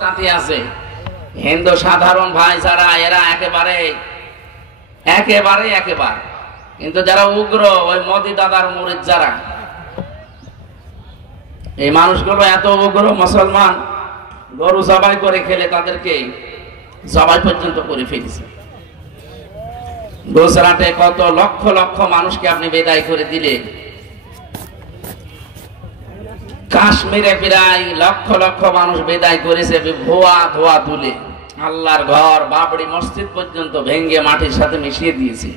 সাথে আছে হিন্দু সাধারণ ভাই যারা এরা একেবারে কিন্তু যারা উগ্র ওই মোদি দাদার মুরিদ যারা এই মানুষগুলো এত উগ্র মুসলমান গরু জবাই করে খেলে তাদেরকে জবাই পর্যন্ত করে ফেলেছে। গুজরাটে কত লক্ষ লক্ষ মানুষকে আপনি বিদায় করে দিলে, কাশ্মীরে প্রায় লক্ষ লক্ষ মানুষ বিদায় করেছে ধোয়া তুলে, আল্লাহর ঘর বাবরি মসজিদ পর্যন্ত ভেঙ্গে মাটির সাথে মিশিয়ে দিয়েছে।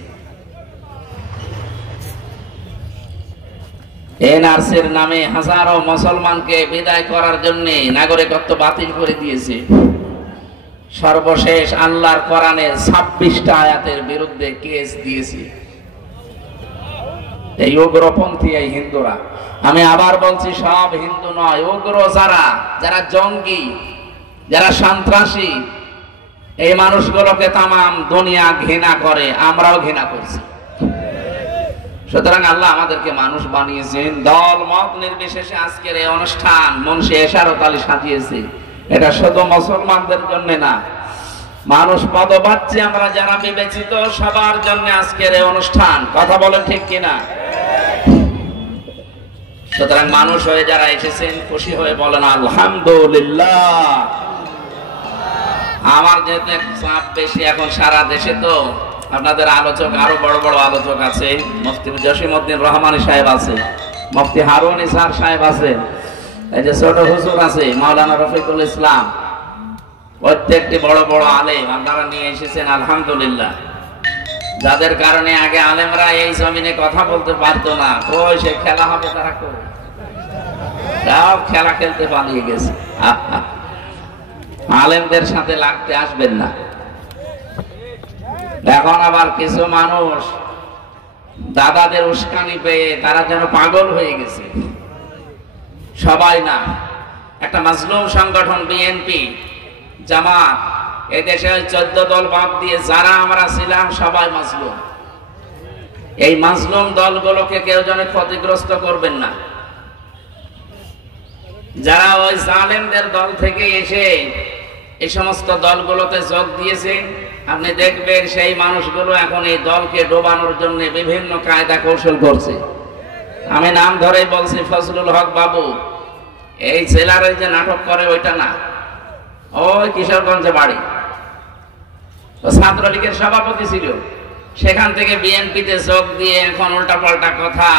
এনআরসির নামে হাজারো মুসলমানকে বিদায় করার জন্য নাগরিকত্ব বাতিল করে দিয়েছে। সর্বশেষ আল্লাহর কোরআনের 26টা আয়াতের বিরুদ্ধে কেস দিয়েছে এই উগ্রপন্থী এই হিন্দুরা। আমি আবার বলছি, সব হিন্দু নয়, উগ্র যারা জঙ্গি, যারা সন্ত্রাসী, এই মানুষগুলোকে তামাম দুনিয়া ঘৃণা করে, আমরাও ঘৃণা করছি। সুতরাং আল্লাহ আমাদেরকে মানুষ বানিয়েছেন, দল মত নির্বিশেষে আজকের এই অনুষ্ঠান মুন্সি এশারত আলী সাজিয়েছে। এটা শুধু মুসলমানদের জন্য না, মানুষ পদ পাচ্ছে আমরা যারা বিবেচিত সবার জন্য আজকের এই অনুষ্ঠান। কথা বলেন ঠিক কিনা? সুতরাং মানুষ হয়ে যারা এসেছেন খুশি হয়ে বলেন আলহামদুলিল্লাহ। আমার যেহেতু চাপ বেশি এখন সারা দেশে, তো আপনাদের আলোচক আরো বড় বড় আলোচক আছে, মুফতি জসিমউদ্দিন রহমানী সাহেব আছে, মুফতি হারুন ইসহাক সাহেব আছে, এই যে ছোট হুজুর আছে মাওলানা রফিকুল ইসলাম, প্রত্যেকটি বড় বড় আলেম আপনারা নিয়ে এসেছেন আলহামদুলিল্লাহ। যাদের কারণে আগে আলেমরা এই জমিনে কথা বলতে পারতো না, কই সে খেলা হবে তারা কই, সব খেলা খেলতে পালিয়ে গেছে। আলেমদের সাথে লাগতে আসবেন না। এখন আবার কিছু মানুষ দাদাদের উস্কানি পেয়ে তারা যেন পাগল হয়ে গেছে। সবাই না, একটা মাজলুম সংগঠন বিএনপি, জামাত, এই দেশে 14 দল বাদ দিয়ে যারা আমরা ছিলাম সবাই মাজলুম। এই মাজলুম দলগুলোকে কেউ যেন ক্ষতিগ্রস্ত করবেন না। যারা ওই জালেমদের দল থেকে এসে এই সমস্ত দলগুলোতে যোগ দিয়েছে, আপনি দেখবেন সেই মানুষগুলো এখন এই দলকে ডোবানোর জন্য বিভিন্ন কায়দা কৌশল করছে। আমি নাম ধরেই বলছি, ফজলুল হক বাবু এই জেলার যে নাটক করে ওইটা না, ওই কিশোরগঞ্জে বাড়ি, ছাত্রলীগের সভাপতি ছিল, সেখান থেকে বিএনপিতে যোগ দিয়ে এখন উল্টাপাল্টা কথা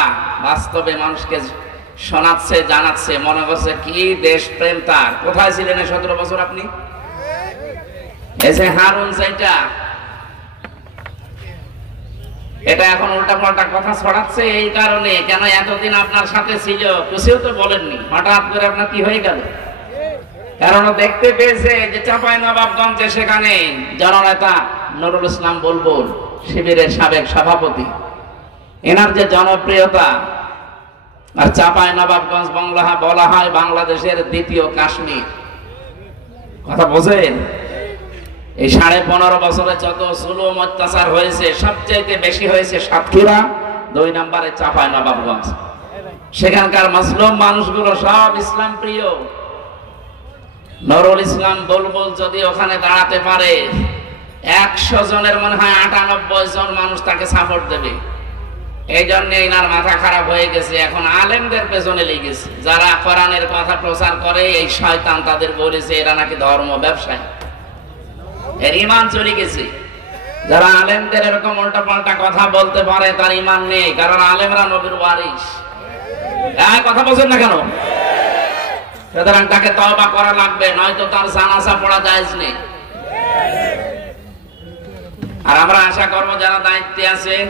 বাস্তবে মানুষকে শোনাচ্ছে, জানাচ্ছে, মনে করছে কি দেশপ্রেম তার। কোথায় ছিলেন 17 বছর আপনি? এই যে হারুন সাইটা, এটা এখন উল্টাপাল্টা কথা ছড়াচ্ছে এই কারণে, কেন এতদিন আপনার সাথে ছিল, কিছুও তো বলেননি, হঠাৎ করে আপনার কি হয়ে গেল? কারণ দেখতে পেয়েছে যে চাঁপাইনবাবগঞ্জে সেখানে জননেতা নুরুল ইসলাম বুলবুল, শিবিরের সাবেক সভাপতি, এনার যে জনপ্রিয়তা, আর চাঁপাইনবাবগঞ্জ বলা হয় বাংলাদেশের দ্বিতীয় কাশ্মীর। কথা বোঝেন? এই 15.5 বছরে যত জুলুম অত্যাচার হয়েছে সবচেয়ে বেশি হয়েছে সাতক্ষীরা, 2 নম্বরে চাঁপাইনবাবগঞ্জ। সেখানকার মাজলুম মানুষগুলো সব ইসলাম প্রিয়। নুরুল ইসলাম বুলবুল যদি ওখানে দাঁড়াতে পারে, 100 জনের মনে হয় 98 জন মানুষ তাকে সাপোর্ট দেবে। এই জন্য এনার মাথা খারাপ হয়ে গেছে, এখন আলেমদের পেছনে লেগেছে। যারা কোরআনের কথা প্রচার করে, এই শয়তান তাদের বলেছে এরা নাকি ধর্ম ব্যবসায়ী, এর ঈমান চলে গেছে। যারা আলেমদের এরকম উল্টাপাল্টা কথা বলতে পারে তার ঈমান নেই, কারণ আলেমরা নবীর ওয়ারিস। কথা বলছেন না কেন? সুতরাং তাকে তওবা করা লাগবে, নয়তো তার জানাজা পড়া জায়েজ নেই। আর আমরা আশা করবো যারা দায়িত্বে আছেন,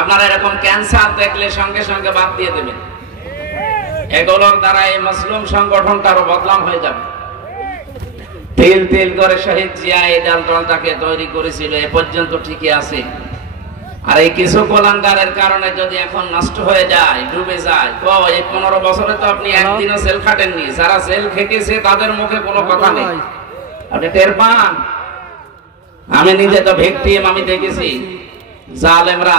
আপনারা এরকম ক্যান্সার দেখলে সঙ্গে সঙ্গে বাদ দিয়ে দেবেন। এগুলোর দ্বারা এই মুসলিম সংগঠনটারও বদনাম হয়ে যাবে। তিল তিল করে শহীদ জিয়া এই দলটাকে তৈরি করেছিল, এ পর্যন্ত ঠিকই আছে। আর এই কিছু কোলাঙ্গারের কারণে যদি এখন নষ্ট হয়ে যায়, ডুবে যায়, তো এই 15 বছরে তো আপনি একদিনও জেল খাটেননি। যারা জেল খেটেছে তাদের মুখে কোনো কথা নেই, আপনি টের পান। আমি নিজে তো ভিকটিম, আমি দেখেছি জালেমরা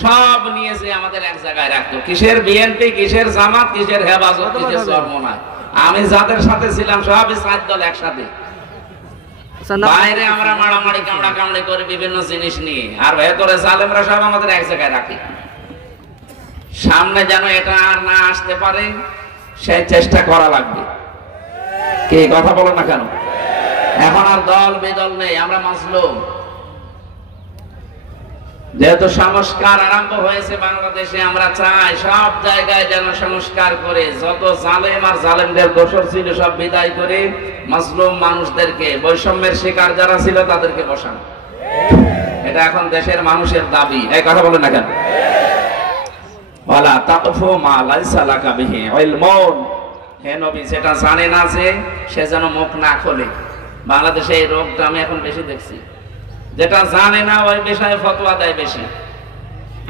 সব নিয়েছে আমাদের এক জায়গায় রাখতো। কিসের বিএনপি, কিসের জামাত, কিসের হেফাজত, কিসের চরমনায়, আমি যাদের সাথে ছিলাম সবই 4 দল একসাথে, বাইরে আমরা মারামারি কামড়া কামড়ি করে বিভিন্ন জিনিস নিয়ে, আর ভেতরে জালেমরা সব আমাদের এক জায়গায় রাখি। সামনে যেন এটা আর না আসতে পারে সেই চেষ্টা করা লাগবে। কি কথা বলো না কেন? এখন আর দল বেদল নেই, আমরা মাসলুম। যেহেতু সংস্কার আরম্ভ হয়েছে বাংলাদেশে, আমরা চাই সব জায়গায় যেন সংস্কার করে যত জালেম আর জালেমদের দোষর ছিল সব বিদায় করে মাসলুম মানুষদেরকে, বৈষম্যের শিকার যারা ছিল তাদেরকে বসানো। এটা এখন দেশের মানুষের দাবি। এই কথা বলেন না কেন? ওয়ালা তাকফু মা লাইসা লাকা বিহি ইলমুন, হে নবী যেটা জানে না যে সে যেন মুখ না খোলে। বাংলাদেশে এই রোগটা আমি এখন বেশি দেখছি, যেটা জানে না ওই বিষয়ে ফতোয়া দেয় বেশি।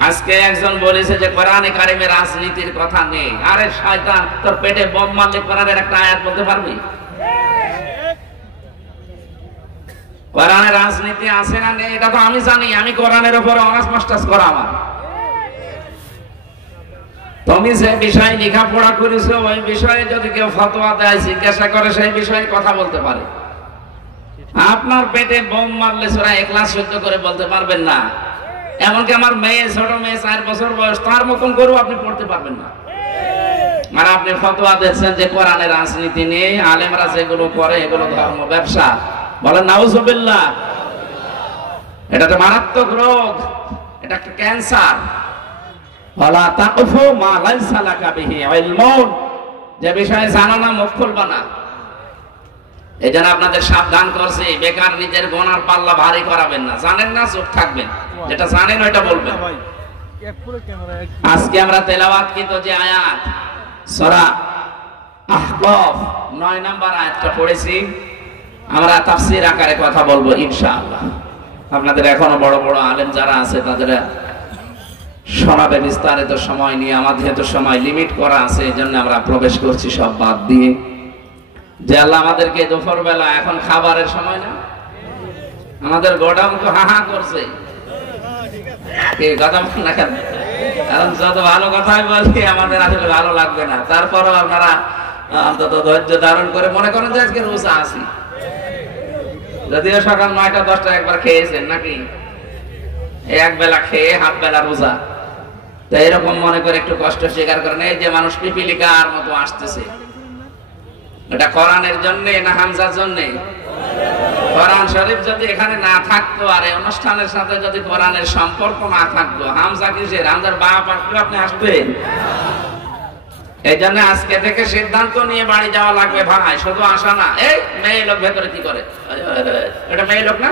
আজকে একজন বলেছে যে কোরআনে কারিমে রাজনীতির কথা নেই। আরে শয়তান, তোর পেটে বোম মারলে কোরআনের একটা আয়াত বলতে পারবি? কোরআনে রাজনীতি আছে না নেই এটা তো আমি জানি, আমি কোরআনের উপরে অনার্স মাস্টার্স করা আমার। তুমি যে বিষয়ে লেখাপড়া করেছো ওই বিষয়ে যদি কেউ ফতোয়া দেয়, জিজ্ঞাসা করে, সেই বিষয়ে কথা বলতে পারে। আপনার পেটে বোম মারলে সূরা ইখলাস সহ্য করে বলতে পারবেন না। এমনকি আমার মেয়ে, ছোট মেয়ে 4 বছর বয়স, তার মতন করেও আপনি পড়তে পারবেন না। আর আপনি ফতোয়া দিচ্ছেন যে কোরআনের রাজনীতি নেই, আলেমরা যেগুলো করে এগুলো ধর্ম ব্যবসা। বলেন নাউজুবিল্লাহ। এটা তো মারাত্মক রোগ, এটা একটা ক্যান্সার। ওয়ালা তাকফু মা লাইসা লাকা বিহি ইলমুন, যে বিষয়ে জানো না মুখ খুলবা না। এজন্য আপনাদের সাবধান করছি, বেকার নিজের গোনার পাল্লা ভারী করাবেন না। জানেন না চুপ থাকবেন, যেটা জানেন ওইটা বলবেন। আজকে আমরা তেলাওয়াতকৃত যে আয়াত সূরা আহকাফ 9 নম্বর আয়াতটা পড়েছি, আমরা তাফসীর আকারে কথা বলবো ইনশাআল্লাহ। আপনাদের এখনো বড় বড় আলেম যারা আছে তাদের শোনাবে বিস্তারিত সময় নিয়ে। আমাদের তো সময় লিমিট করা আছে, এজন্য আমরা প্রবেশ করছি সব বাদ দিয়ে। যে আল্লাহ আমাদেরকে দুপুর বেলা, এখন খাবারের সময় না, আমাদের গোডাউন তো হাহা করছে। কি কথা না কেন? কারণ যত ভালো কথাই বলছি আমাদের আসলে ভালো লাগবে না। তারপরও আপনারা অন্তত ধৈর্য ধারণ করে মনে করেন যে আজকে রোজা আছি, যদিও সকাল 9টা 10টা একবার খেয়েছেন নাকি, এক বেলা খেয়ে হাফ বেলা রোজা। তো এরকম মনে করে একটু কষ্ট স্বীকার করেন। এই যে মানুষ পিপিলিকার মতো আসতেছে, এটা কোরআনের জন্য না হামজার জন্য? কোরআন শরীফ যদি এখানে না থাকতো আর এই অনুষ্ঠানের সাথে যদি কোরআনের সম্পর্ক না থাকতো, হামজা কিসের? হামজার বাপ আসলে আপনি আসবেন। এই জন্য আজকে থেকে সিদ্ধান্ত নিয়ে বাড়ি যাওয়া লাগবে ভাই, শুধু আসা না। এই মেয়ে লোক ভেতরে কি করে? এটা মেয়ে লোক না?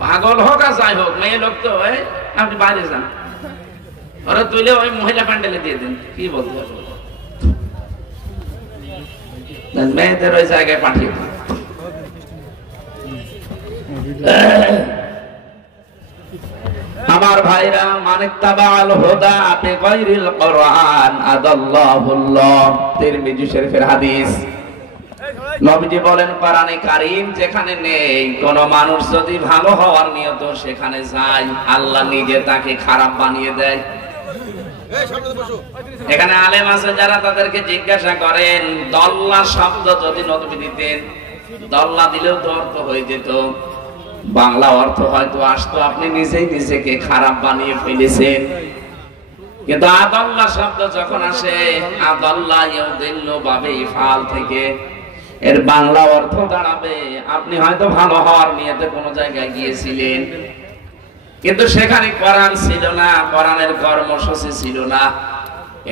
পাগল হোক আর যাই হোক, মেয়ে লোক তো। আপনি বাইরে যান, ওরা তুলে ওই মহিলা প্যান্ডেলে দিয়ে দিন। কি বলতে হবে? মেয়েদের ওই জায়গায় পাঠিয়ে দিন। আমার ভাইরা, মানিত্তাবাল হুদা বিগাইরিল কোরআন আদাল্লাহুল্লাহ, তিরমিজি শরীফের হাদিস। নবীজি বলেন কোরআনে কারীম যেখানে নেই, কোন মানুষ যদি ভালো হওয়ার নিয়ত সেখানে যায়, আল্লাহ নিজে তাকে খারাপ বানিয়ে দেয়। এখানে আলেম আছে যারা তাদেরকে জিজ্ঞাসা করেন, দল্লা শব্দ যদি নবী দিতেন, দল্লা দিলেও তো অর্থ হয়ে যেত, বাংলা অর্থ হয়তো আসতো, আপনি নিজেই নিজেকে খারাপ বানিয়ে ফেলেছেন। কিন্তু আদাল্লা শব্দ যখন আসে, আদাল্লা ইউদিল্লু বাবে ইফাল থেকে, এর বাংলা অর্থ দাঁড়াবে আপনি হয়তো ভালো হওয়ার নিয়তে কোনো জায়গায় গিয়েছিলেন, কিন্তু সেখানে কোরআন ছিল না, কোরআনের কর্মসূচি ছিল না।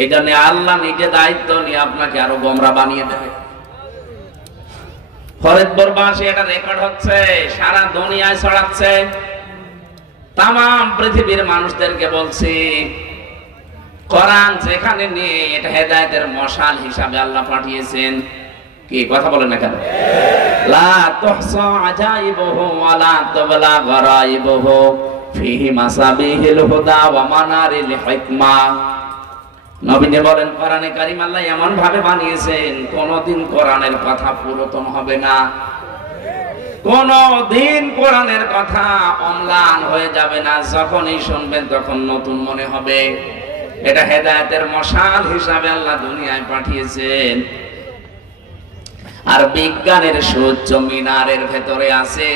এই জন্য আল্লাহ নিজে দায়িত্ব নিয়ে আপনাকে আরো গোমরা বানিয়ে দেবে। ফরিদপুরবাসী, এটা রেকর্ড হচ্ছে, সারা দুনিয়ায় ছড়াচ্ছে। তাম পৃথিবীর মানুষদেরকে বলছি, কোরআন যেখানে নেই এটা হেদায়েতের মশাল হিসাবে আল্লাহ পাঠিয়েছেন। কি কথা বলেন না কেন? লা তুহসা আজাইবুহু ওয়া লা তুবলা গরাইবুহু ফিহি মাসাবিহিল হুদা ওয়া মানারিল হিকমা। নবীজি বলেন কোরআনে কারীম আল্লাহ এমন ভাবে বানিয়েছেন, কোনদিন কোরআনের কথা পুরাতন হবে না, কোনদিন কোরআনের কথা অম্লান হয়ে যাবে না। যখনই শুনবেন তখন নতুন মনে হবে। এটা হেদায়েতের মশাল হিসাবে আল্লাহ দুনিয়ায় পাঠিয়েছেন। আর বিজ্ঞানের সূর্য মিনারের ভেতরে আছে,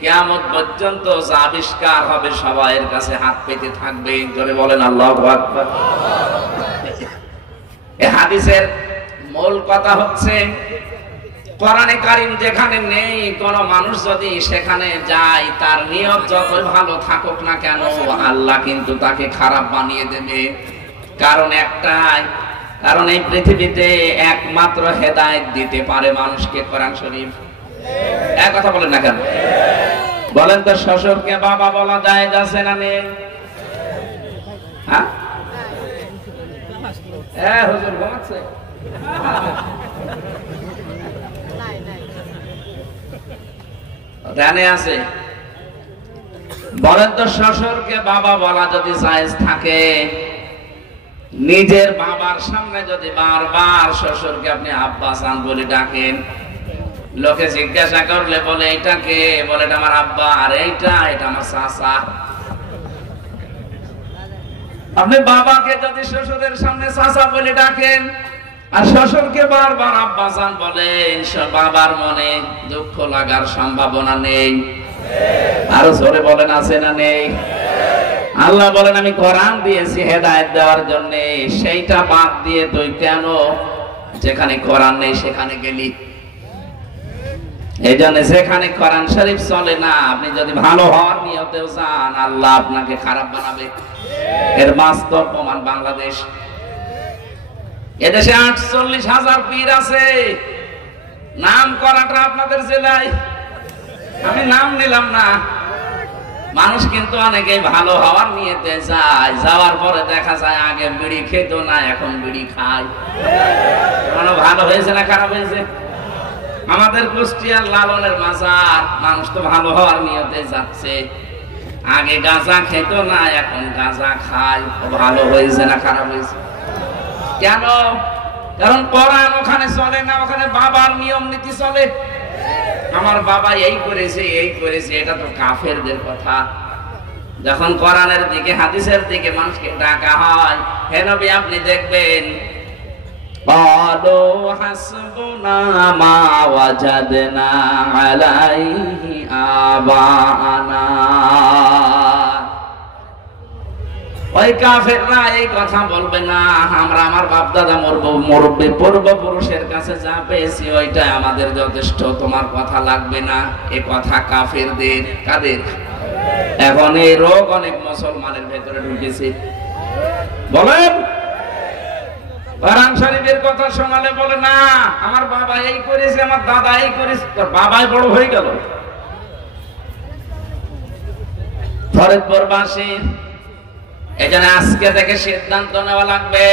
কিয়ামত পর্যন্ত যা আবিষ্কার হবে সবার কাছে হাত পেতে থাকবে। জোরে বলেন আল্লাহু আকবার। এই হাদিসের মূল কথা হচ্ছে, কোরআনে কারীম যেখানে নেই, কোন মানুষ যদি সেখানে যায়, তার নিয়ত যতই ভালো থাকুক না কেন, আল্লাহ কিন্তু তাকে খারাপ বানিয়ে দেবে। কারণ একটাই, কারণ এই পৃথিবীতে একমাত্র হেদায়েত দিতে পারে মানুষকে কোরআন শরীফ। এক কথা বলেন না কেন? বলেন তো, শ্বশুরকে বাবা বলা যায় আছে না নেই? হ্যাঁ, হুজুর ঘুমাচ্ছে। ধ্যানে আছে। বলেন তো, শ্বশুরকে বাবা বলা যদি জায়েজ থাকে, নিজের বাবার সামনে যদি বারবার শ্বশুরকে আপনি আব্বা জান বলে ডাকেন, লোকে জিজ্ঞাসা করলে বলে এটা কে? বলে এটা আমার আব্বা। আর এটা আমার চাচা। আপনি বাবাকে যদি শ্বশুরের সামনে চাচা বলে ডাকেন আর শ্বশুরকে বারবার আব্বা জান বলেন, বাবার মনে দুঃখ লাগার সম্ভাবনা নেই? আরো জোরে বলেন, আছে না নেই? আল্লাহ বলেন, আমি কোরআন দিয়েছি হেদায়েত দেওয়ার জন্য, সেইটা বাদ দিয়ে তুই কেন যেখানে কোরআন নেই সেখানে গেলি? এই জন্য যেখানে কোরআন শরীফ চলে না, আপনি যদি ভালো হওয়ার নিয়তেও চান, আল্লাহ আপনাকে খারাপ বানাবে। এর বাস্তব প্রমাণ বাংলাদেশ। এদেশে 48,000 পীর আছে। নাম করাটা আপনাদের জেলায়, আমি নাম নিলাম না। মানুষ কিন্তু অনেকেই ভালো হওয়ার নিয়তে যায়, যাওয়ার পরে দেখা যায় আগে বিড়ি খেত না, এখন বিড়ি খায়। ভালো হয়েছে না খারাপ হয়েছে? আমাদের কুষ্টিয়ার লালনের মাজার, মানুষ তো ভালো হওয়ার নিয়তে যাচ্ছে, আগে গাঁজা খেত না, এখন গাঁজা খায়। ভালো হয়েছে না খারাপ হয়েছে? কেন? কারণ কোরআন ওখানে চলে না, ওখানে বাবার নিয়ম নীতি চলে। আমার বাবা এই করেছে এই করেছে, এটা তো কাফেরদের কথা। যখন কোরআনের দিকে হাদিসের দিকে মানুষকে ডাকা হয়, হে নবী আপনি দেখবেন, قالوا حسبنا ما وجدنا عليه آباءنا। ওই কাফেররা এই কথা বলবে না, আমরা আমার বাপ দাদা মুরব্বী পূর্বপুরুষের কাছে যা পেয়েছি ওইটা আমাদের যথেষ্ট, তোমার কথা লাগবে না। এ কথা কাফেরদের। কাদের? এখন এই রোগ অনেক মুসলমানের ভেতরে ঢুকেছে। বলেন, কোরআন শরীফের কথা শোনালে বলে না, আমার বাবা এই করেছে, আমার দাদা এই করেছে। তোর বাবাই বড় হয়ে গেল। ফরিদপুরবাসী এখানে আজকে থেকে সিদ্ধান্ত নেওয়া লাগবে,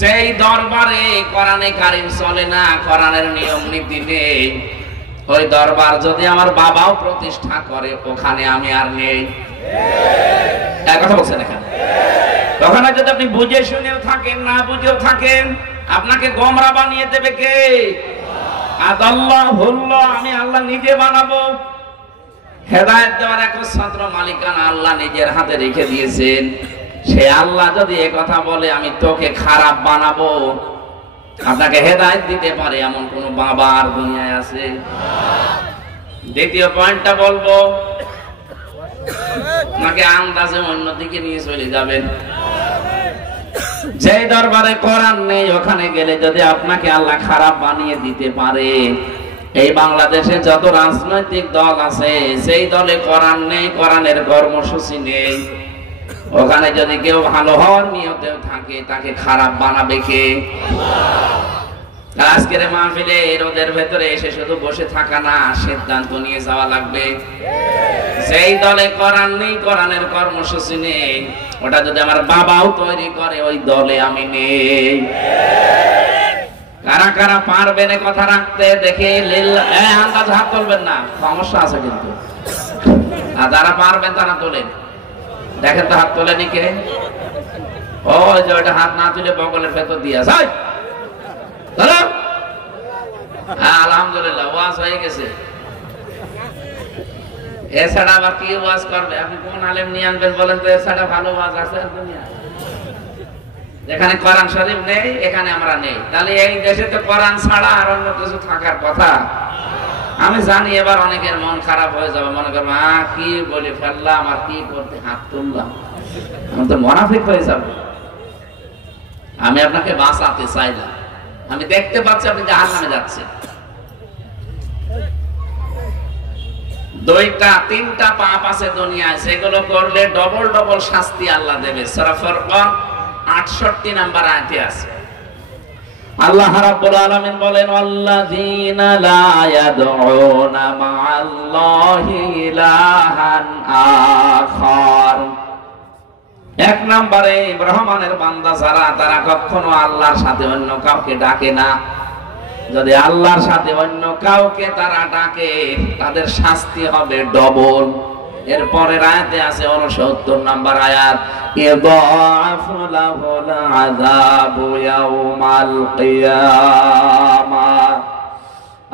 যেই দরবারে কোরআনে কারীম চলে না, কোরআনের নিয়ম নীতি নেই, ওই দরবার যদি আমার বাবাও প্রতিষ্ঠা করে, ওখানে আমি আর নেই। এক কথা বলছেন এখানে? তখন যদি আপনি বুঝে শুনেও থাকেন, না বুঝেও থাকেন, আপনাকে গোমরা বানিয়ে দেবে কে? আদাল্লাহুল্লাহ, আমি আল্লাহ নিজে বানাবো। হেদায়েত দেওয়ার একচ্ছত্র মালিকানা আল্লাহ নিজের হাতে রেখে দিয়েছেন। সে আল্লাহ যদি এ কথা বলে আমি তোকে খারাপ বানাবো, আপনাকে হেদায়েত দিতে পারে এমন কোন বাবা আর দুনিয়ায় আছে? দ্বিতীয় পয়েন্টটা বলবো, নাকি আন্দাজে অন্যদিকে নিয়ে চলে যাবেন? যে দরবারে কোরআন নেই, ওখানে গেলে যদি আপনাকে আল্লাহ খারাপ বানিয়ে দিতে পারে, এই বাংলাদেশে যত রাজনৈতিক দল আছে, সেই দলে কোরআন নেই, কোরআনের কর্মসূচি নেই, ওখানে যদি কেউ ভালো হওয়ার নিয়তেও থাকে, তাকে খারাপ বানাবে কে? আজকের মাহফিলে রোদের ভেতরে এসে শুধু বসে থাকা না, সিদ্ধান্ত নিয়ে যাওয়া লাগবে। যেই দলে কোরআন নেই, কোরআনের কর্মসূচি নেই, ওটা যদি আমার বাবাও তৈরি করে, ওই দলে আমি নেই। কারা কারা পারবেন কথা রাখতে? দেখে আন্দাজ হাত তুলবেন না, সমস্যা আছে কিন্তু। আর যারা পারবেন তারা তোলেন। দেখেন তো হাত তোলেনি কে? ওই যে ওইটা হাত না তুলে বগলের ভেতর দিয়ে যায়। আলহামদুলিল্লাহ, ওয়াজ হয়ে গেছে। এছাড়া আবার কি ওয়াজ করবে? আপনি কোন আলেম নিয়ে আনবেন বলেন তো? এছাড়া ভালো ওয়াজ আছে দুনিয়া? যেখানে কোরআন শরীফ নেই এখানে আমরা নেই, তাহলে এই দেশে তো কোরআন ছাড়া আর অন্য কিছু থাকার কথা। আমি জানি এবার অনেকের মন খারাপ হয়ে যাবে, মনে করবো কি বলে ফেললাম, আর কি করতে হাত তুললাম, আমি তো মুনাফিক হয়ে যাব। আমি আপনাকে বাঁচাতে চাইলাম, আমি দেখতে পাচ্ছি আপনি জাহান্নামে যাচ্ছেন। দুইটা তিনটা পাপ আছে দুনিয়ায়, সেগুলো করলে ডবল ডবল শাস্তি আল্লাহ দেবে। সূরা ফুরকান 68 নম্বর আয়াতে আছে। আল্লাহ রাব্বুল আলামিন বলেন, ওয়াল্লাযীনা লা ইয়াদউনা মা'আল্লাহি ইলাহান আখার। এক নম্বরে রহমানের বান্দা যারা, তারা কখনো আল্লাহর সাথে অন্য কাউকে ডাকে না। যদি আল্লাহর সাথে অন্য কাউকে তারা ডাকে, তাদের শাস্তি হবে ডবল। এরপরের আয়াতে আছে 69 নম্বর আয়াত, ইযাফু লাহুল আযাবু ইয়াউমাল কিয়ামাহ।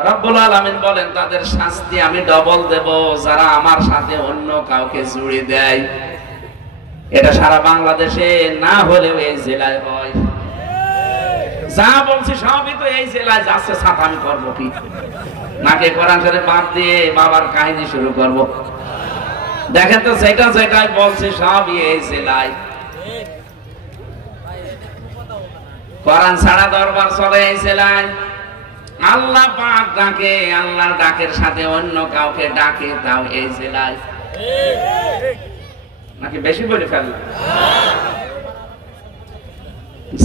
রব্বুল আলামিন বলেন, তাদের শাস্তি আমি ডবল দেব যারা আমার সাথে অন্য কাউকে জুড়ে দেয়। এটা সারা বাংলাদেশে না হলেও এই জেলায় হয়। যা বলছি সবই তো এই জেলায় যাচ্ছে, সাথে আমি করবো কি? নাকি কোরআন শরীফ বাদ দিয়ে বাবার কাহিনী শুরু করব? দেখেন তো, যেটাই বলছি সবই এই জেলায়। কোরআন ছাড়া দরবার চলে এই জেলায়। আল্লাহ পাক ডাকে, আল্লাহর ডাকের সাথে অন্য কাউকে ডাকে, তাও এই জেলায়। নাকি বেশি বলে ফেললাম?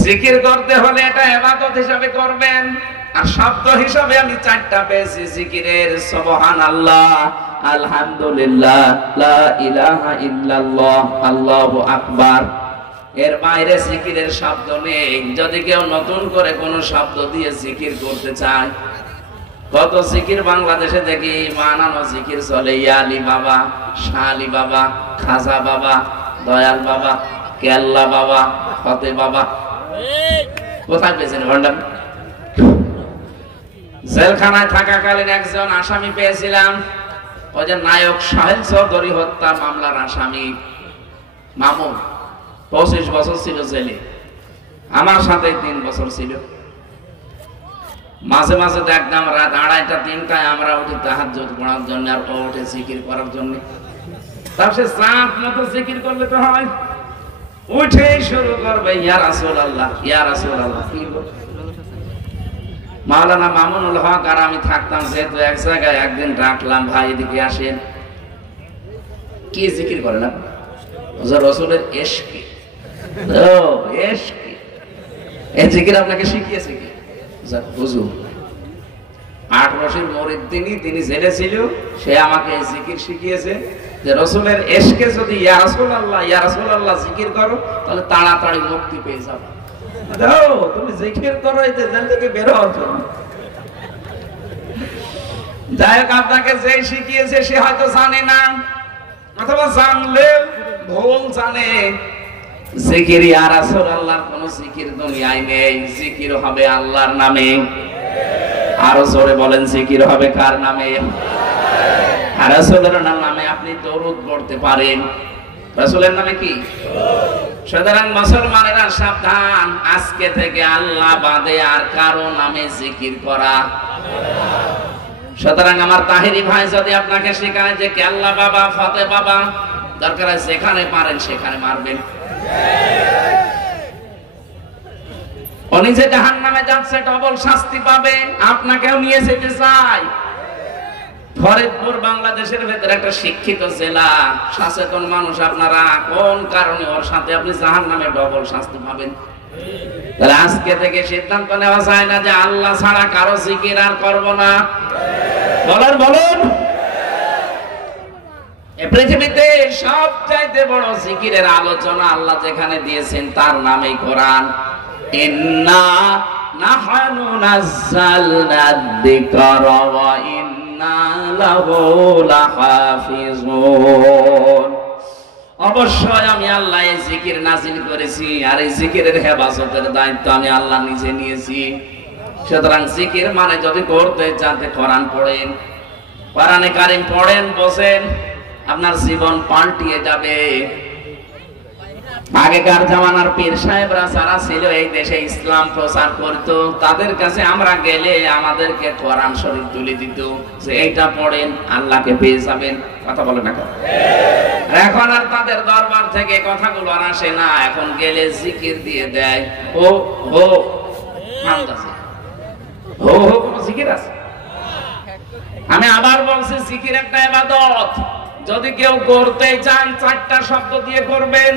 জিকির করতে হলে এটা ইবাদত হিসাবে করবেন। আর শব্দ হিসাবে আমি 4টা পেয়েছি জিকিরের, সুবহানাল্লাহ, আলহামদুলিল্লাহ, লা ইলাহা ইল্লাল্লাহ, আল্লাহু আকবার। এর বাইরে জিকিরের শব্দ নেই। যদি কেউ নতুন করে কোন শব্দ দিয়ে জিকির করতে চায়, কত জিকির বাংলাদেশে দেখি বানানো জিকির চলে। ইয়ালি বাবা, শালি বাবা, খাজা বাবা, দয়াল বাবা, কেল্লা বাবা, ফতে বাবা। কোথায় পেয়েছেন ভণ্ডাম? জেলখানায় থাকাকালীন একজন আসামি পেয়েছিলাম, ওই যে নায়ক সাহেল চৌধুরী হত্যা মামলার আসামি মামুন। 25 বছর ছিল জেলে, আমার সাথে 3 বছর ছিল। মাঝে মাঝে দেখতাম রাত 2:30টা 3টায় আমরা উঠি তাহাজ্জুদ পড়ার জন্য, আর ও উঠে জিকির করার জন্য। তার সে সাত মতো জিকির করলে তো হয়, উঠে শুরু করবে ইয়া রাসূলুল্লাহ, ইয়া রাসূলুল্লাহ। কি বলবো? মাওলানা মামুনুল হক আর আমি থাকতাম যেহেতু এক জায়গায়, একদিন ডাকলাম, ভাই এদিকে আসেন। কি জিকির করেন আপনি? রাসূলের ইশকে। ও ইশকে, এই জিকির আপনাকে শিখিয়েছে কি? হুজুর 8 বছর মুরিদ, তিনি জেলে ছিল, সে আমাকে এই জিকির শিখিয়েছে যে রাসূলের ইশকে যদি ইয়া রাসূলুল্লাহ, ইয়া রাসূলুল্লাহ জিকির করো, তাহলে তাড়াতাড়ি মুক্তি পেয়ে যাবে। দাও তুমি জিকির করো, এই জেল থেকে বের হওয়ার জন্য। যাই হোক, আপনাকে যে শিখিয়েছে সে হয়তো জানে না, অথবা জানলে ভুল জানে। জিকির ইয়া রাসূলুল্লাহর কোন জিকির দুনিয়ায় নেই। জিকির হবে আল্লাহর নামে। আরো জোরে বলেন, জিকির হবে কার নামে? আর রাসূলের নামে আপনি দরুদ পড়তে পারেন। রাসূলের নামে কি? সুতরাং মুসলমানেরা সাবধান, আজকে থেকে আল্লাহ বাদে আর কারো নামে জিকির করা। সুতরাং আমার তাহেরি ভাই যদি আপনাকে শেখায় যে কেল্লা বাবা, ফতে বাবা, দরকার হয় যেখানে পারেন সেখানে মারবেন। উনি যে জাহান্নামে যাচ্ছে, ডবল শাস্তি পাবে। আপনাকেও নিয়ে যেতে চাই। ফরিদপুর বাংলাদেশের ভেতরে একটা শিক্ষিত জেলা, সচেতন মানুষ আপনারা, কোন কারণে ওর সাথে আপনি জাহান্নামে ডবল শাস্তি পাবেন? তাহলে আজকে থেকে সিদ্ধান্ত নেওয়া যায় না যে আল্লাহ ছাড়া কারো জিকির আর করব না। বলেন এই পৃথিবীতে সবচাইতে বড় জিকিরের আলোচনা আল্লাহ যেখানে দিয়েছেন তার নামেই কোরআন। ইন্না নাহনু নাযালনা যিকরা ওয়া ইন্না লাহু লাহাফিজুন। অবশ্যই আমি আল্লাহ এই জিকির নাযিল করেছি, আর এই জিকিরের হেফাজতের দায়িত্ব আমি আল্লাহ নিজে নিয়েছি। সুতরাং জিকির মানে যদি করতে চান কোরআন পড়েন, কোরআনে কারীম পড়েন, বসেন, আপনার জীবন পাল্টিয়ে যাবে। আগেকার জামানার পীর সাহেবরা যারা ছিল এই দেশে ইসলাম প্রচার করতো, তাদের কাছে আমরা গেলে আমাদেরকে কোরআন শরীফ তুলে দিত যে এইটা পড়েন আল্লাহকে পেয়ে যাবেন। কথা বলে না? এখন আর তাদের দরবার থেকে কথাগুলো আর আসে না, এখন গেলে জিকির দিয়ে দেয়। ও হো আছে, হো হো কোন জিকির আছে? আমি আবার বলছি, জিকির একটা ইবাদত। যদি কেউ করতে চান 4টা শব্দ দিয়ে করবেন,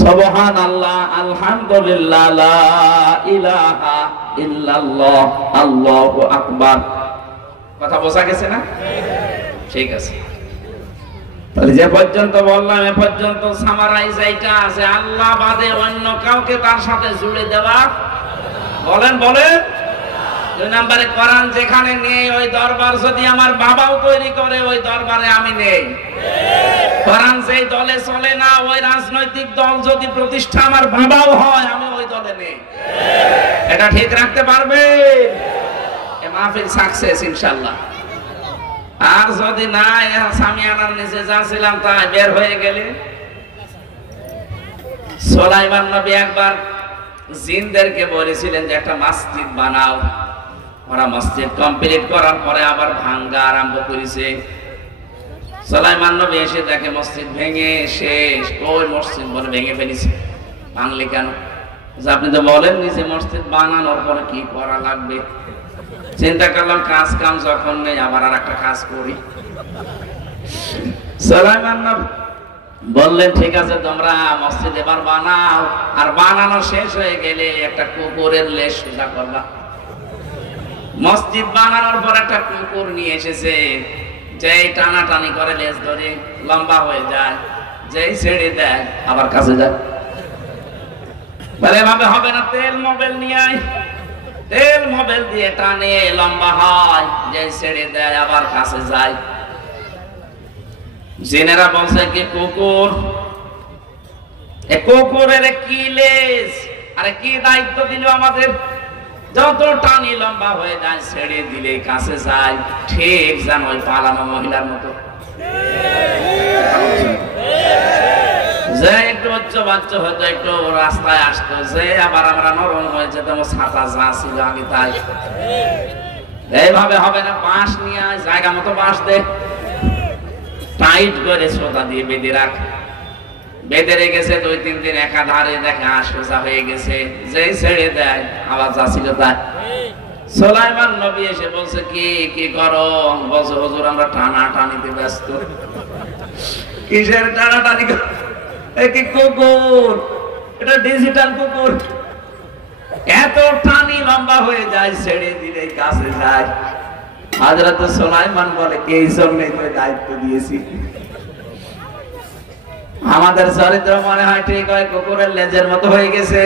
সুবহানাল্লাহ, আলহামদুলিল্লাহ, লা ইলাহা ইল্লাল্লাহ, আল্লাহু আকবার। কথা বোঝা গেছে না? ঠিক আছে, তাহলে যে পর্যন্ত বললাম এ পর্যন্ত সামারাইজ এইটা আছে, আল্লাহ বাদে অন্য কাউকে তার সাথে জুড়ে দেওয়া। বলেন বলেন। 2 নম্বরে, কোরআন যেখানে নেই ওই দরবার যদি আমার বাবাও তৈরি করে, ওই দরবারে আমি নেই। কোরআন যেই দলে চলে না, ওই রাজনৈতিক দল যদি প্রতিষ্ঠা আমার বাবাও হয়, আমি ওই দলে নেই। এটা ঠিক রাখতে পারবে? এ মাহফিল সাকসেস ইনশাআল্লাহ। আর যদি না, সামিয়ানার নিচে যাচ্ছিলাম তাই বের হয়ে গেলে। সুলাইমান নবী একবার জিনদেরকে বলেছিলেন যে একটা মসজিদ বানাও। ওরা মসজিদ কমপ্লিট করার পরে আবার ভাঙ্গা আরম্ভ করেছে। সুলাইমান নবী এসে দেখে মসজিদ ভেঙে শেষ। ওই মসজিদ বলে ভেঙে ফেলেছে। ভাঙলে কেন? আপনি তো বলেন নিজে মসজিদ বানানোর পরে কি করা লাগবে। চিন্তা করলাম কাজ কাম যখন নেই আবার আর একটা কাজ করি। সুলাইমান নবী বললেন ঠিক আছে, তোমরা মসজিদ এবার বানাও, আর বানানো শেষ হয়ে গেলে একটা কুকুরের লেজ সোজা করবা। মসজিদ বানানোর পর একটা কুকুর নিয়ে এসেছে, যেই টানাটানি করে লেজ ধরে লম্বা হয়ে যায়, যেই ছেড়ে দেয় আবার কাছে যায়। বলে এভাবে হবে না, তেল মোবাইল নিয়ে আয়। তেল মোবাইল দিয়ে টানে লম্বা হয়, যেই ছেড়ে দেয় আবার কাছে যায়। জিনেরা বলছে কি কুকুর, এ কুকুরের কি লেজ, আরে কি দায়িত্ব দিল আমাদের। যত টানি লম্বা হয়ে যায়, ছেড়ে দিলে কাছে যায়। ঠিক যেন ওই পালানো মহিলার মতো, যে একটু উচ্চ বাচ্চা হয়তো একটু রাস্তায় আসতো, যে আবার আমরা নরম হয়ে যেতাম, ছাতা যা ছিল আগে তাই। এইভাবে হবে না, বাঁশ নিয়ে আয়, জায়গা মতো বাঁশ দে, টাইট করে সোজা দিয়ে বেঁধে রাখ। বেঁধে রেখেছে 2-3 দিন, একাধারে দেখে সোজা হয়ে গেছে, যেই ছেড়ে দেয় আবার যা ছিল তাই। সুলাইমান নবী এসে বলছে কি কি করো? বলছে হুজুর আমরা টানা টানিতে ব্যস্ত। কিসের টানা টানি? কি কুকুর, এটা ডিজিটাল কুকুর, এত টানি লম্বা হয়ে যায়, ছেড়ে দিলে কাছে যায়। হযরত সুলাইমান বলে এই জন্যই তো দায়িত্ব দিয়েছি। আমাদের চরিত্র মনে হয় ঠিক হয় কুকুরের লেজের মতো হয়ে গেছে।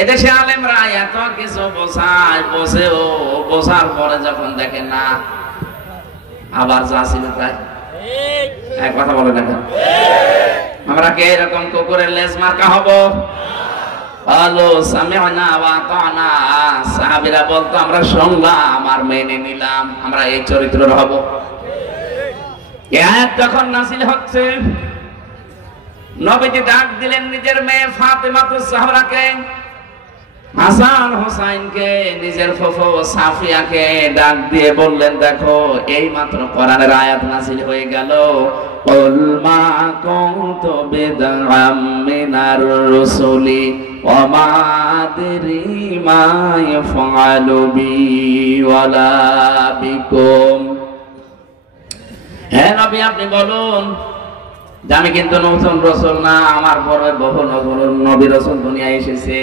এদেশে আলেমরা এত কিছু বোঝায়, বোঝার পরে যখন দেখে না আবার যা ছিল তাই। এক কথা বলে দেখেন, আমরা কি এরকম কুকুরের লেজ মার্কা হব? সাহাবীরা বলতো আমরা শুনলাম আর মেনে নিলাম, আমরা এই চরিত্রের হব। যখন নাযিল হচ্ছে, নবীজি ডাক দিলেন নিজের মেয়ে ফাতেমাতুজ জাহরাকে, হাসান হোসাইনকে, নিজের ফুফু সাফিয়াকে ডাক দিয়ে বললেন দেখো এই মাত্র কোরআনের আয়াত নাযিল হয়ে গেল, কুল মা কুনতু বিদআম মিনার রাসূলি ওয়া মা আদরি মা ইয়াফআলু বি ওয়ালা বিকুম। হে নবী আপনি বলুন যে আমি কিন্তু নতুন রাসূল না, আমার পরে বহু নবী রাসূল দুনিয়ায় এসেছে,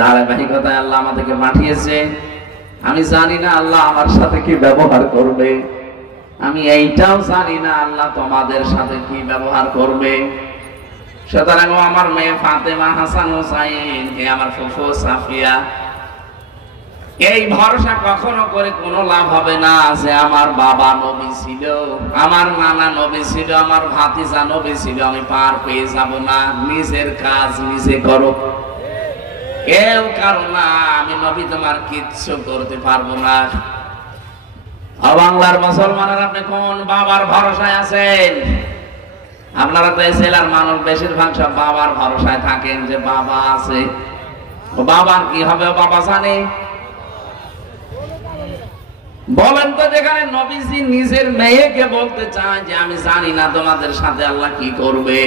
ধারাবাহিকতায় আল্লাহ আমাদেরকে পাঠিয়েছে। আমি জানি না আল্লাহ আমার সাথে কি ব্যবহার করবে, আমি এইটাও জানি না আল্লাহ তোমাদের সাথে কি ব্যবহার করবে। সুতরাং আমার মেয়ে ফাতেমা, হাসান হোসাইন, আমার ফুফু সাফিয়া, এই ভরসা কখনো করে কোনো লাভ হবে না যে আমার বাবা নবী ছিল, আমার নানা নবী ছিল, আমার ভাতিজা নবী ছিল, আমি পার পেয়ে যাব না। নিজের কাজ নিজে করো, কেউ কারো না, আমি নবী তোমার কিচ্ছু করতে পারবো না। বাংলার মুসলমানের আপনি কোন বাবার ভরসায় আছেন? আপনারা তো এই জেলার মানুষ বেশিরভাগ সব বাবার ভরসায় থাকেন, যে বাবা আছে, ও বাবার কি হবে, ও বাবা জানে। বলেন তো, যেখানে নবীজি নিজের মেয়েকে বলতে চায় যে আমি জানি না তোমাদের সাথে আল্লাহ কি করবে,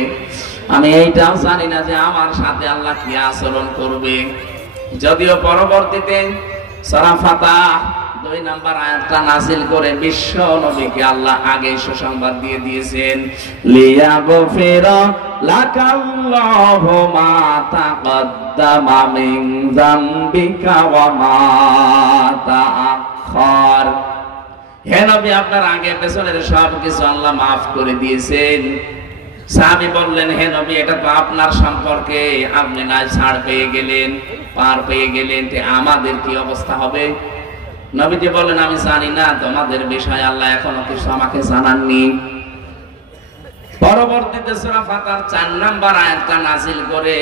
আমি এইটাও জানি না যে আমার সাথে আল্লাহ কি আচরণ করবে। যদিও পরবর্তীতে সূরা ফাতিহা 2 নম্বর আয়াতটা নাযিল করে বিশ্ব নবীকে আল্লাহ আগে সুসংবাদ দিয়ে দিয়েছেন, লিয়াগফিরা লাকাল্লাহু মা তাকদ্দামা মিন যামবিকা ওয়া মা তাআখার। হে নবী, আপনার আগে পেছনের সব কিছু আল্লাহ মাফ করে দিয়েছেন। সাহাবী বললেন, হে নবী, এটা তো আপনার সম্পর্কে, আপনি না ছাড় পেয়ে গেলেন, পার পেয়ে গেলেন, তে আমাদের কি অবস্থা হবে? নবীজি বললেন, আমি জানি না তোমাদের বিষয়, আল্লাহ এখনো কিছু আমাকে জানাননি। পরবর্তীতে সূরা ফাতিহার 4 নম্বর আয়াতটা নাযিল করে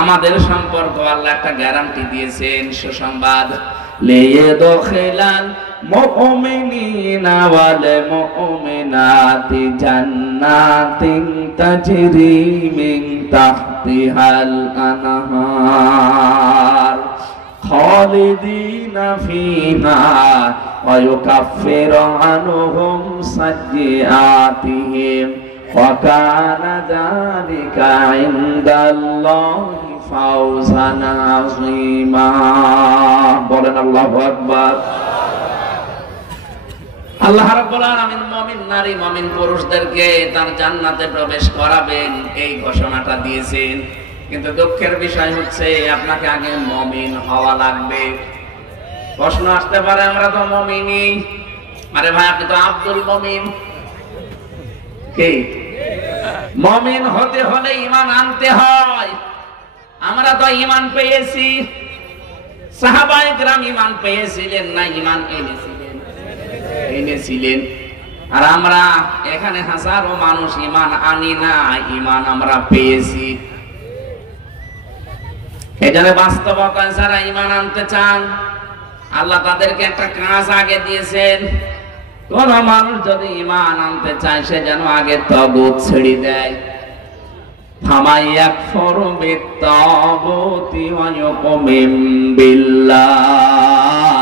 আমাদের সম্পর্ক আল্লাহ একটা গ্যারান্টি দিয়েছেন, সুসংবাদ, লিয়াদখিলাল মুমিনিনা ওয়াল মুমিনাতি জান্নাতিন তাজরি মিন তাহতিহাল আনহার খালিদিনা ফিহা ওয়া ইউকাফিরু আনহুম সাইয়্যাতিহিম ওয়া কানা যালিকা ইনদাল্লাহি ফাওজান আযীমা। বলেন আল্লাহু আকবার। আল্লাহ রাব্বুল আলামিন মুমিন নারী মুমিন পুরুষদেরকে তার জান্নাতে প্রবেশ করাবেন, এই ঘোষণাটা দিয়েছেন। কিন্তু দুঃখের বিষয় হচ্ছে আপনাকে আগে মুমিন হওয়া লাগবে। প্রশ্ন আসতে পারে, আমরা তো মুমিনই। আরে ভাই, আপনি তো আব্দুল মুমিন। কে? মুমিন হতে হলে ঈমান আনতে হয়। আমরা তো ঈমান পেয়েছি। সাহাবায়ে কেরাম ঈমান পেয়েছিলেন না, ঈমান এনেছিলেন। আর আমরা এখানে হাজারো মানুষ ঈমান আনি না, ঈমান আমরা পেয়েছি। এখানে বাস্তবতায় যারা ঈমান আনতে চান, আল্লাহ তাদেরকে একটা কাজ আগে দিয়েছেন। কোন মানুষ যদি ঈমান আনতে চায়, সে যেন আগে তাগুত ছেড়ে দেয়। ফামাইয়াকফুরু বিত-তাগুতি ওয়া ইউমিন বিল্লাহ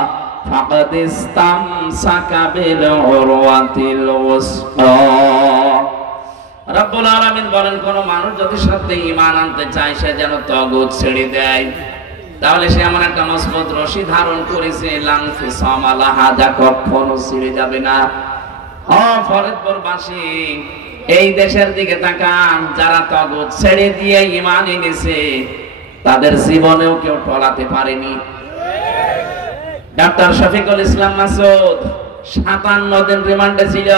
ফাকাদ ইসতামসাকা বিল উরওয়াতিল ওয়াসকা। রব্বুল আলামিন বলেন, কোন মানুষ যদি সত্যি ঈমান আনতে চায়, সে যেন তাগুত ছেড়ে দেয়। তাহলে সে এমন একটা মজবুত রশি ধারণ করেছে, লানফিসামা লাহা, যা কখনো ছিঁড়ে যাবে না। ফরিদপুরবাসী, এই দেশের দিকে তাকান, যারা তাগুত ছেড়ে দিয়ে ঈমান এনেছে, তাদের জীবনেও কেউ টলাতে পারেনি। ডাক্তার শফিকুল ইসলাম মাসুদ 57 দিন রিমান্ডে ছিল।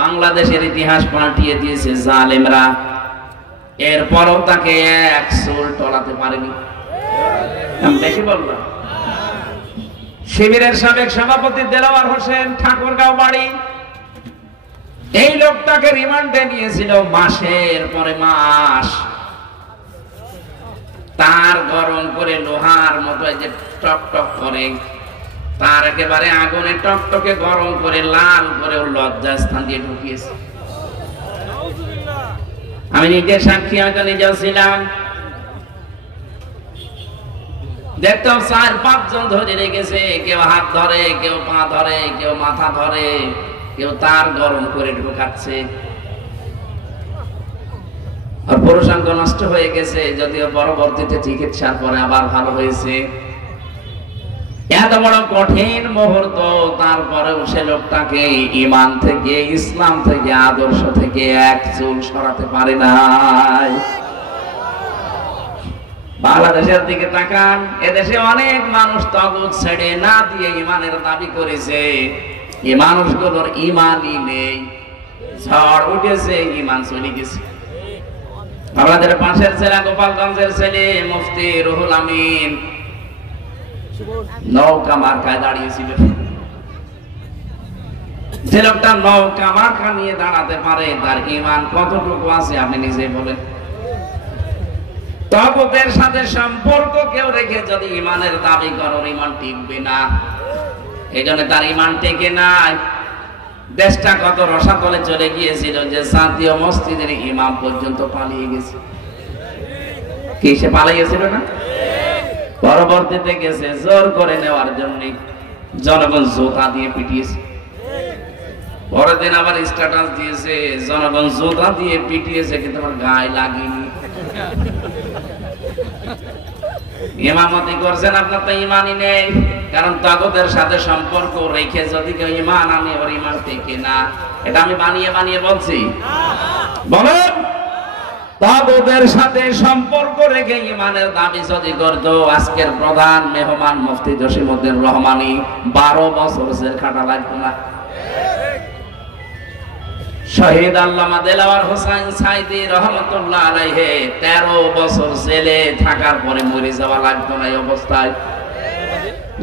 বাংলাদেশের ইতিহাস পাল্টিয়ে দিয়েছে জালেমরা। এরপরও তাকে এক চুল টলাতে পারেনি। আমি বেশি বললাম? শিবিরের সাবেক সভাপতি দেলাওয়ার হোসেন, ঠাকুরগাঁও বাড়ি, এই লোকটাকে রিমান্ডে নিয়েছিল মাসের পরে মাস। তার গরম করে লোহার মতো যে টকটক করে, তার একেবারে আগুনে টকটকে গরম করে লাল করে ওর লজ্জাস্থান দিয়ে ঢুকিয়েছে। আমি নিজের সাক্ষী, হয়তো নিজেও ছিলাম। দেখতাম 4-5 জন ধরে রেখেছে, কেউ হাত ধরে, কেউ পা ধরে, কেউ মাথা ধরে, কেউ তার গরম করে ঢুকাচ্ছে। আর পুরুষাঙ্গ নষ্ট হয়ে গেছে, যদিও পরবর্তীতে চিকিৎসার পরে আবার ভালো হয়েছে। এত বড় কঠিন মুহূর্ত, তারপরেও সে লোকটাকে ঈমান থেকে, ইসলাম থেকে, আদর্শ থেকে এক চুল সরাতে পারে নাই। বাংলাদেশের দিকে তাকান, এদেশে অনেক মানুষ তাগুত ছেড়ে না দিয়ে ঈমানের দাবি করেছে। এই মানুষগুলোর ঈমানই নেই, ঝড় উঠেছে, ঈমান চলে গেছে। আমাদের পাশের জেলা গোপালগঞ্জের ছেলে মুফতি রুহুল আমিন নৌকা মার্কায় দাঁড়িয়েছিল। যে লোকটা নৌকা মার্কা নিয়ে দাঁড়াতে পারে, তার ঈমান কতটুকু আছে আপনি নিজেই বলেন। তাগুতের সাথে সম্পর্ক কেউ রেখে যদি ঈমানের দাবি করো, ঈমান টিকবে না। এই জন্য তার ঈমান টিকে নাই। দেশটা কত রসাতলে চলে গিয়েছিল যে জাতীয় মসজিদের ইমাম পর্যন্ত পালিয়ে গেছে। কি সে পালিয়েছিল না? পরবর্তীতে গেছে জোর করে নেওয়ার জন্য, জনগণ জোতা দিয়ে পিটিয়েছে। পরের দিন আবার স্ট্যাটাস দিয়েছে জনগণ জোতা দিয়ে পিটিয়েছে কিন্তু আমার গায়ে লাগেনি। ইমামতি করছেন, আপনার তো ইমানই নেই। কারণ তাগুতের সাথে সম্পর্ক রেখে যদি কেউ ইমান আনে, ওর ইমান থেকে না। এটা আমি বানিয়ে বানিয়ে বলছি? বলেন, তাগুতের সাথে সম্পর্ক রেখে ইমানের দাবি যদি করত, আজকের প্রধান মেহমান মুফতি জসিমউদ্দিন রহমানী 12 বছর জেল খাটা লাগতো না। শহীদ আল্লামা দেলাওয়ার হোসেন সাইদি রহমাতুল্লাহ আলাইহি 13 বছর জেলে থাকার পরে মরে যাওয়া লাগতো না এই অবস্থায়।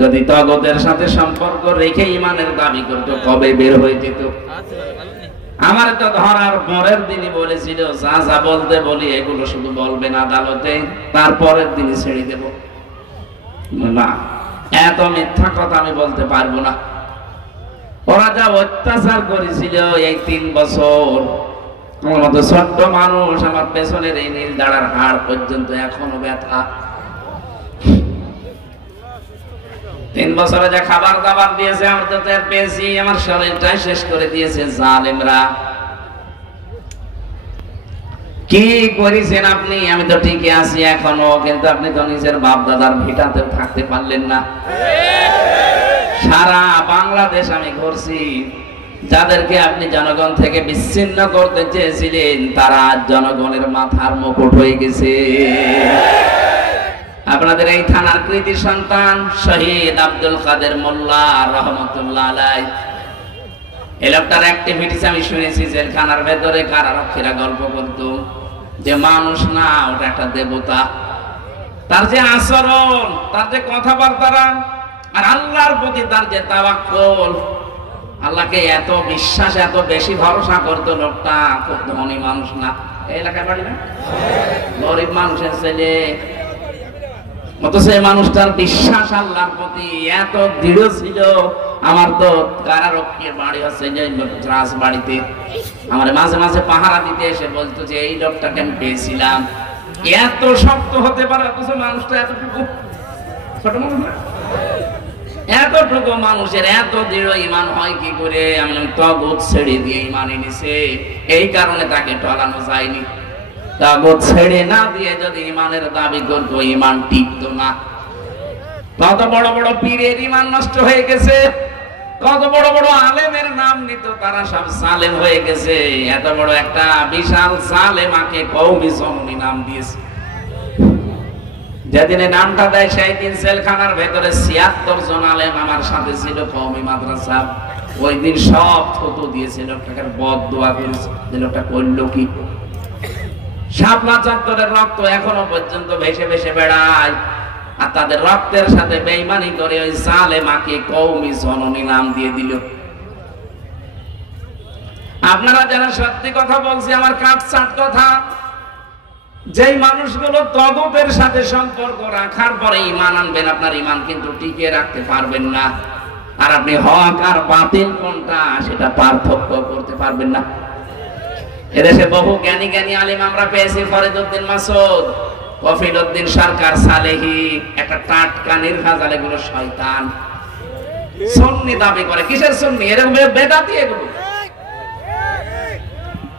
যদি তাগুতের সাথে সম্পর্ক রেখে ইমানের দাবি করতো, কবে বের হয়ে যেত। আমার তো ধরার পরের দিনই বলেছিল, যা যা বলতে বলি এগুলো শুধু বলবেন আদালতে, তারপরের দিনই ছেড়ে দেব। না, এত মিথ্যা কথা আমি বলতে পারবো না। ওরা যা অত্যাচার করেছিল এই 3 বছর, আমার মতো ছোট্ট মানুষ, আমার পেছনের এই নীল দাঁড়ার হাড় পর্যন্ত এখনো ব্যথা। 3 বছরে যে খাবার দাবার দিয়েছে আমার তো টের পেয়েছি, আমার শরীরটাই শেষ করে দিয়েছে জালেমরা। কি করেছেন আপনি? আমি তো ঠিকই আছি এখনো, কিন্তু আপনি তো নিজের বাপ দাদার ভিটাতে থাকতে পারলেন না। সারা বাংলাদেশ আমি ঘুরছি, যাদেরকে আপনি জনগণ থেকে বিচ্ছিন্ন করতে চেয়েছিলেন তারা জনগণের মাথার মুকুট হয়ে গেছে। আপনাদের এই থানার কৃতি সন্তান শহীদ আব্দুল কাদের মোল্লা রহমতুল্লাহ আলাইহি, এই লোকটার অ্যাক্টিভিটিস আমি শুনেছি জেলখানার ভেতরে কারারক্ষীরা গল্প করত যে মানুষ না, ওটা একটা দেবতা। তার যে আচরণ, তার যে কথাবার্তা, আর আল্লাহর প্রতি তার যে তাওয়াক্কুল, আল্লাহকে এত বিশ্বাস, এত বেশি ভরসা করতো লোকটা। খুব ধনী মানুষ না, এই এলাকায় বাড়ি না, গরিব মানুষের ছেলে, অথচ এই মানুষটার বিশ্বাস আল্লাহর প্রতি এত দৃঢ় ছিল। আমার তো কারারক্ষীর বাড়ি হচ্ছে যে রাজবাড়িতে, আমার মাঝে মাঝে পাহারা দিতে এসে বলতো যে এই লোকটাকে আমি পেয়েছিলাম, এত শক্ত হতে পারে, অথচ মানুষটা এতটুকু ছোট মানুষ না। এতটুকু মানুষের এত দৃঢ় ইমান হয় কি করে? আমি তাগুত ছেড়ে দিয়ে ইমান এনেছে, এই কারণে তাকে টলানো যায়নি। তাগুত ছেড়ে না দিয়ে যদি ইমানের দাবি করতো, ইমান টিকতো না। কত বড় বড় পীরের ইমান নষ্ট হয়ে গেছে, কত বড় বড় আলেমের নাম নিত, তারা সব জালেম হয়ে গেছে। এত বড় একটা বিশাল জালেমাকে কওমি জননী নাম দিয়েছে। যেদিনে নামটা দেয় সেই দিন জেলখানার ভেতরে 76 জন আলেম আমার সাথে ছিল, কওমি মাদ্রাসা। ওই দিন সব থুতু দিয়েছে, লোকটাকে বদদোয়া করেছে যে লোকটা করলো কি। শাপলা চত্বরের রক্ত এখনো পর্যন্ত ভেসে ভেসে বেড়ায়, আর তাদের রক্তের সাথে বেঈমানি করে ওই জালেমাকে কওমি জননী নাম দিয়ে দিল। আপনারা যারা সত্যি কথা বলছি, আমার কাটছাট কথা, যেই মানুষগুলো তাগুতের সাথে সম্পর্ক রাখার পরে ঈমান আনবেন, আপনার ঈমান কিন্তু টিকিয়ে রাখতে পারবেন না। আর আপনি হক আর বাতিল কোনটা সেটা পার্থক্য করতে পারবেন না। এদেশে বহু জ্ঞানী জ্ঞানী আলেম আমরা পেয়েছি, ফরিদউদ্দিন মাসুদ, কফিলউদ্দিন সরকার সালেহি, একটা টাটকা নির্ভেজাল, এগুলো শয়তান। সুন্নি দাবি করে, কিসের সুন্নি? এরকম বেদাতি এগুলো।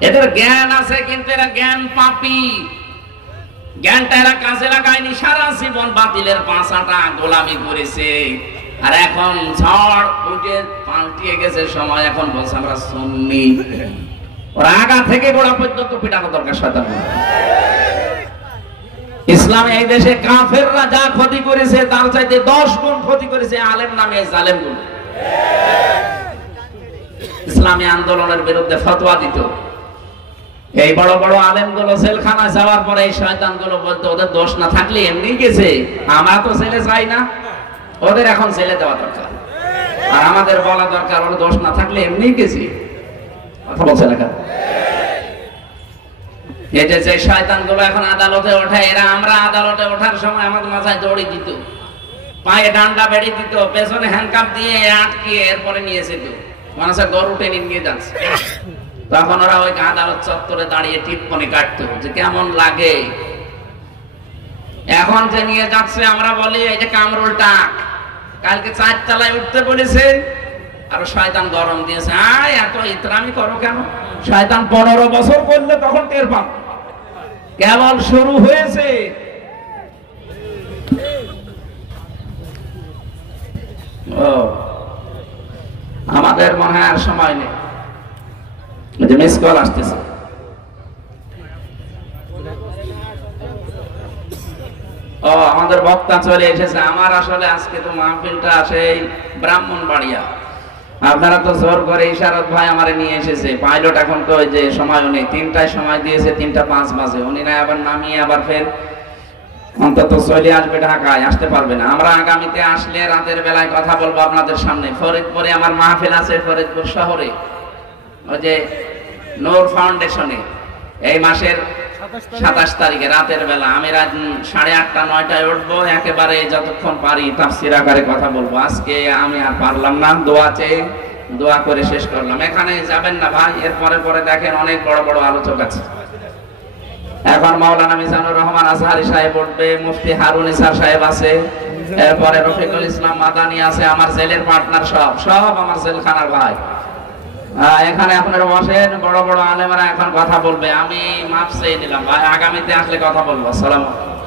এদের জ্ঞান আছে কিন্তু এরা জ্ঞান পাপী। জ্ঞানটা এরা কাজে লাগায়নি, সারা জীবন বাতিলের পাঁচাটা গোলামি করেছে। আর এখন ঝড় উঠে পাল্টিয়ে গেছে সময়, এখন বলছে আমরা সুন্নি। ওরা আগা থেকে গোড়া পর্যন্ত পিটানো দরকার শয়তান। ইসলাম এই দেশে কাফেররা যা ক্ষতি করেছে তার চাইতে 10 গুণ ক্ষতি করেছে আলেম নামে জালেমগুলো। ইসলামী আন্দোলনের বিরুদ্ধে ফতোয়া দিত, এই বড় বড় আলেমগুলো জেলখানায় যাওয়ার পরে এই শয়তানগুলো বলতো ওদের দোষ না থাকলে এমনি গেছে, আমরা তো জেলে যাই না, ওদের এখন জেলে দেওয়া দরকার। আর আমাদের বলা দরকার ওর দোষ না থাকলে এমনি গেছে। কথা বলছে না কেন? এই যে শয়তানগুলো এখন আদালতে ওঠে, এরা আমরা আদালতে ওঠার সময় আমাদের মাথায় দড়ি দিত, পায়ে ডান্ডা বেড়ে দিত, পেছনে হ্যান্ডকাপ দিয়ে আটকিয়ে এরপরে নিয়ে যেত। মানুষের গরু টেনে নিয়ে যাচ্ছে। তখন ওরা ওই আদালত চত্বরে দাঁড়িয়ে টিপ্পনি কাটতো যে কেমন লাগে। এখন যে নিয়ে যাচ্ছে আমরা বলি এই যে কামরুল টাক, কালকে 4 তলায় উঠতে বলেছে আর শয়তান গরম দিয়েছে। এত ইতরামি করো কেন? শয়তান 15 বছর করলে তখন টের পাব, কেবল শুরু হয়েছে। আমাদের মনে হয় আর সময় নেই, মিস কল আসতেছে। আমাদের বক্তা চলে এসেছে। আমার আসলে আজকে তো মাহফিলটা সেই ব্রাহ্মণবাড়িয়া। আপনারা তো জোর করে ইশারত ভাই আমারে নিয়ে এসেছে। পাইলট এখন তো ওই যে সময় নেই, 3টায় সময় দিয়েছে, 3টা 5 বাজে। উনি না আবার নামিয়ে আবার ফের অন্তত চলে আসবে ঢাকায়, আসতে পারবে না। আমরা আগামীতে আসলে রাতের বেলায় কথা বলবো আপনাদের সামনে। ফরিদপুরে আমার মাহফিল আছে, ফরিদপুর শহরে, ওই যে নূর ফাউন্ডেশনে, এই মাসের 27 তারিখে রাতের বেলা। আমি রাত 8:30 9টায় উঠবো, একেবারে যতক্ষণ পারি তাফসীর আকারে কথা বলবো। আজকে আমি আর পারলাম না, দোয়া করে শেষ করলাম। এখানে যাবেন না ভাই, এরপরে পরে দেখেন অনেক বড় বড় আলোচক আছে। এখন মাওলানা মিজানুর রহমান আজহারি সাহেব উঠবে, মুফতি হারুন ইসা সাহেব আছে, এরপরে রফিকুল ইসলাম মাদানী আছে, আমার জেলের পার্টনার, সব আমার জেলখানার ভাই। এখানে আপনারা বসেন, বড় বড় আলেমরা এখন কথা বলবে। আমি মাপ চেয়ে নিলাম ভাই, আগামীতে আসলে কথা বলবো। আসসালামু আলাইকুম।